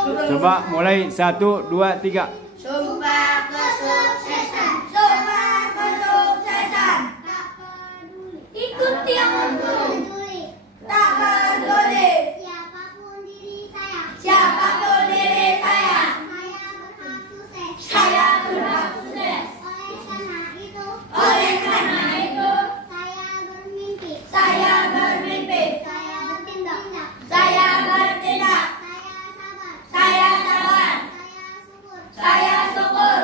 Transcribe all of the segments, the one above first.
Coba mulai 1, 2, 3. Sumpah kesuksesan. Sumpah kesuksesan. Tak peduli. Ikuti yang untung. Tak peduli. Siapapun diri saya. Siapapun diri saya. Saya berhak sukses. Saya berhak sukses. Oleh karena itu, Oleh karena itu, saya bermimpi. saya bermimpi. Saya bertindak. Saya bertindak. Saya sabar. Saya sabar. Saya syukur. Saya syukur.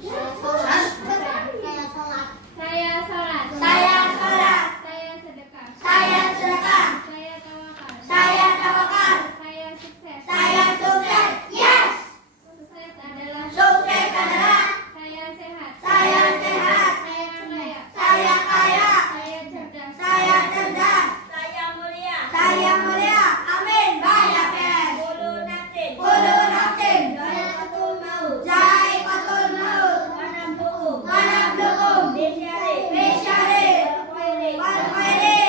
Saya sholat. Saya sholat. Saya sholat. Saya sedekah. Saya sedekah. Saya tawakal. Saya tawakal. Saya sukses. Saya sukses. Yes. Sukses adalah Sukses adalah saya sehat. saya sehat. Saya kaya. Saya kaya. Saya cerdas. Saya cerdas. Saya mulia. Saya mulia. Amin. Banyak pes. Bulu natin. Bulu nafsin. Jaya katul mau. Jai kotul maut. Wanam buku. Manap dukum. Desyari. Bisyari. Walkwairi. Wal khairi.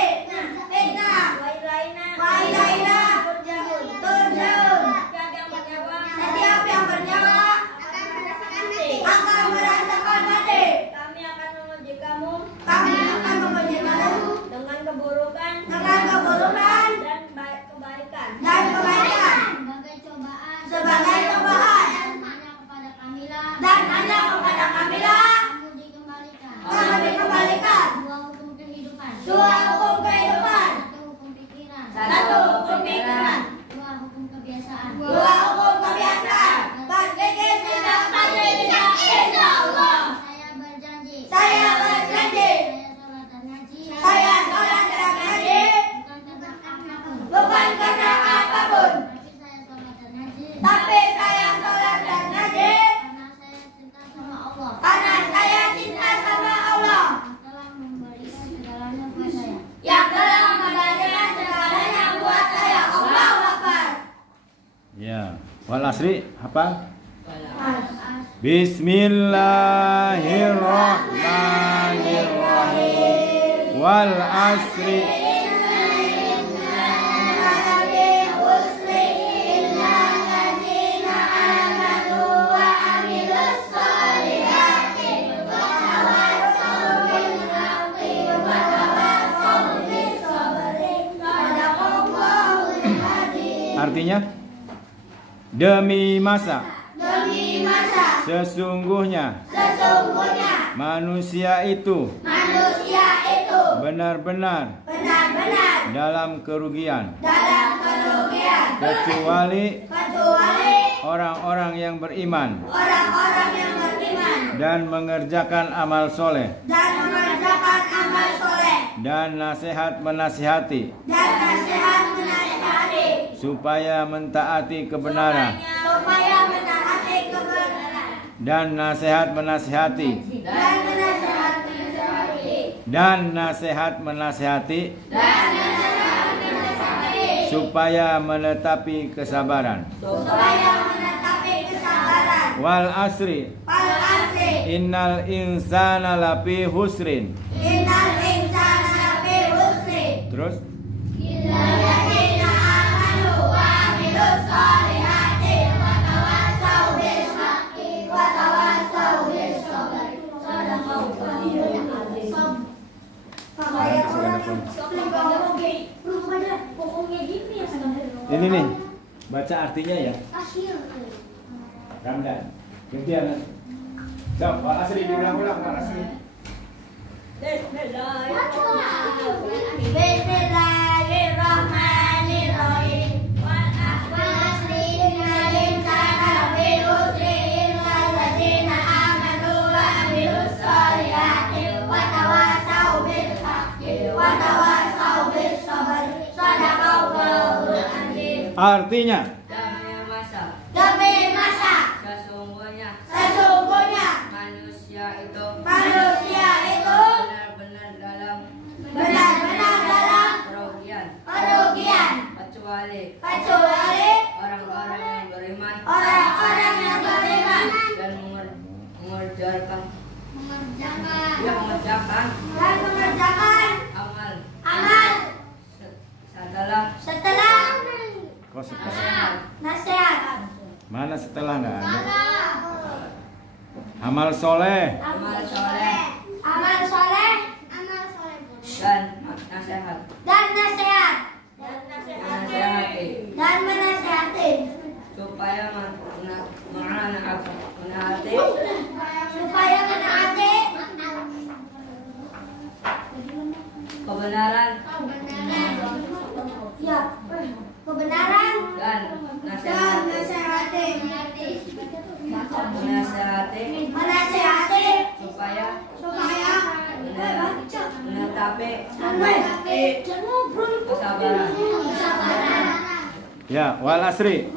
Fitnah. Wailaina. Wailaina. Turjaun. Turjaun. Setiap yang bernyawa. Setiap yang bernyawa Akan merasakan mati. akan merasakan mati. Kami akan menguji kamu. Kami akan menguji kamu Dengan keburukan. dengan keburukan Dan kebaikan. dan kebaikan Sebagai cobaan. sebagai cobaan Hanya kepada kamilah. dan hanya kepada kamilah Kamu dikembalikan. kamu dikembalikan Dua hukum kehidupan. dua hukum kehidupan, Satu hukum pikiran. satu hukum pikiran, Dua hukum kebiasaan. dua hukum kebiasaan. Berpikir tidak pasti tidak, insya Allah. Saya berjanji. Saya berjanji. Saya sholat dan ngaji. Saya sholat dan ngaji Bukan karena apapun. bukan karena apapun, Tapi saya sholat dan ngaji. tapi saya sholat dan ngaji Karena saya cinta sama Allah. karena saya cinta sama Allah Yang telah memberikan segalanya buat saya. yang telah memberikan segalanya buat saya. Allahu Akbar. Ya. Wal asri hafal? Bismillahirrahmanirrahim. Wal asri. Artinya demi masa Demi masa sesungguhnya sesungguhnya manusia itu manusia itu benar-benar benar-benar dalam kerugian dalam kerugian kecuali kecuali orang-orang yang beriman orang-orang yang beriman dan mengerjakan amal soleh dan mengerjakan amal soleh dan nasihat menasihati dan nasihat menasihati supaya mentaati kebenaran supaya mentaati kebenaran dan nasihat menasihati dan nasihat menasihati dan nasihat menasihati dan nasihat menasihati supaya menetapi kesabaran. supaya menetapi kesabaran. Wal asri Wal asri innal insana lafi husrin. innal insana lafi khusri Terus illalladzina amanu wa amilus solihati wa tawassaw bil haqqi wa tawassaw bis sabr. Sadaqallahul azim. Kayak orang yang Pokoknya gini ya sebenarnya. ini nih baca artinya ya. Asyir. Ramdan. Gantian. Jom, Wal asri diulang-ulang Wal asri. Bismillahirrahmanirrahim. Wal asri innal insana lafi khusri illalladzina amanu wa amilus solihati wa tawassaw bil haqqi wa tawassaw bis sabr. Sadaqallahul azim. Artinya Demi masa. Demi masa Sesungguhnya. sesungguhnya Manusia itu. manusia itu Benar-benar dalam benar-benar dalam kerugian. kerugian Kecuali kecuali orang-orang yang beriman. orang-orang yang beriman Dan mengerjakan. Mengerjakan. Ya, mengerjakan dan mengerjakan amal amal setelah setelah Kok setelah? Nasihat. Mana setelah nggak ada? Amal soleh. Amal soleh. Amal soleh. Dan nasihat. Dan nasihat. Menasihati. Dan menasihati. Supaya menaati. Supaya menaati Kebenaran. ya kebenaran Dan dan nasihati. menasihati Menasihati. supaya Menetapi kesabaran. Ya, wal asri.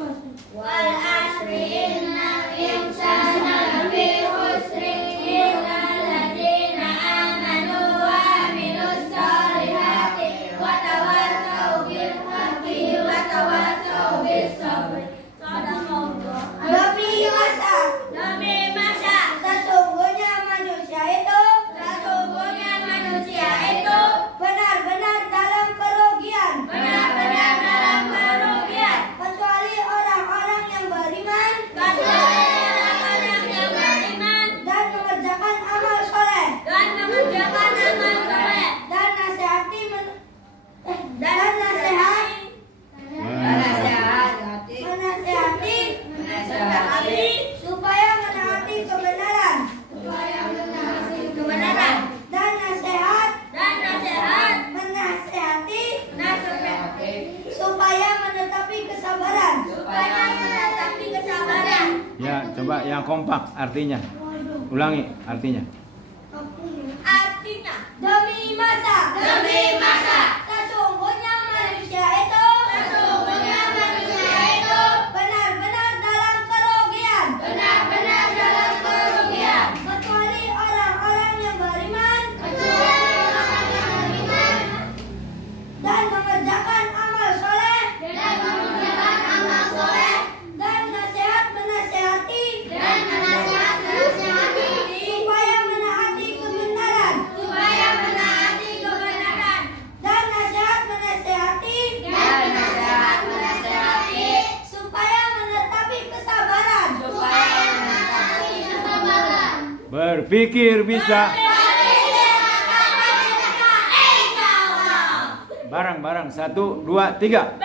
Wal asri innal insana lafi khusri illa alladziina aamanu wa 'amilus shalihati wa tawassaw bil haqqi wa tawassaw bis sabri. Demi masa sesungguhnya manusia itu benar-benar dalam kerugian kecuali orang-orang yang beriman dan mengerjakan amal soleh dan nasihati menasihati supaya menaati kebenaran dan nasihat menasihati supaya menetapi kesabaran. Ya, coba yang kompak artinya. Ulangi artinya. Artinya demi masa sesungguhnya manusia itu benar-benar dalam kerugian kecuali orang-orang yang beriman dan mengerjakan amal soleh dan nasihat menasihati supaya menaati kebenaran dan nasihat menasihati supaya menetapi kesabaran. Berpikir bisa. Barang-barang 1, 2, 3.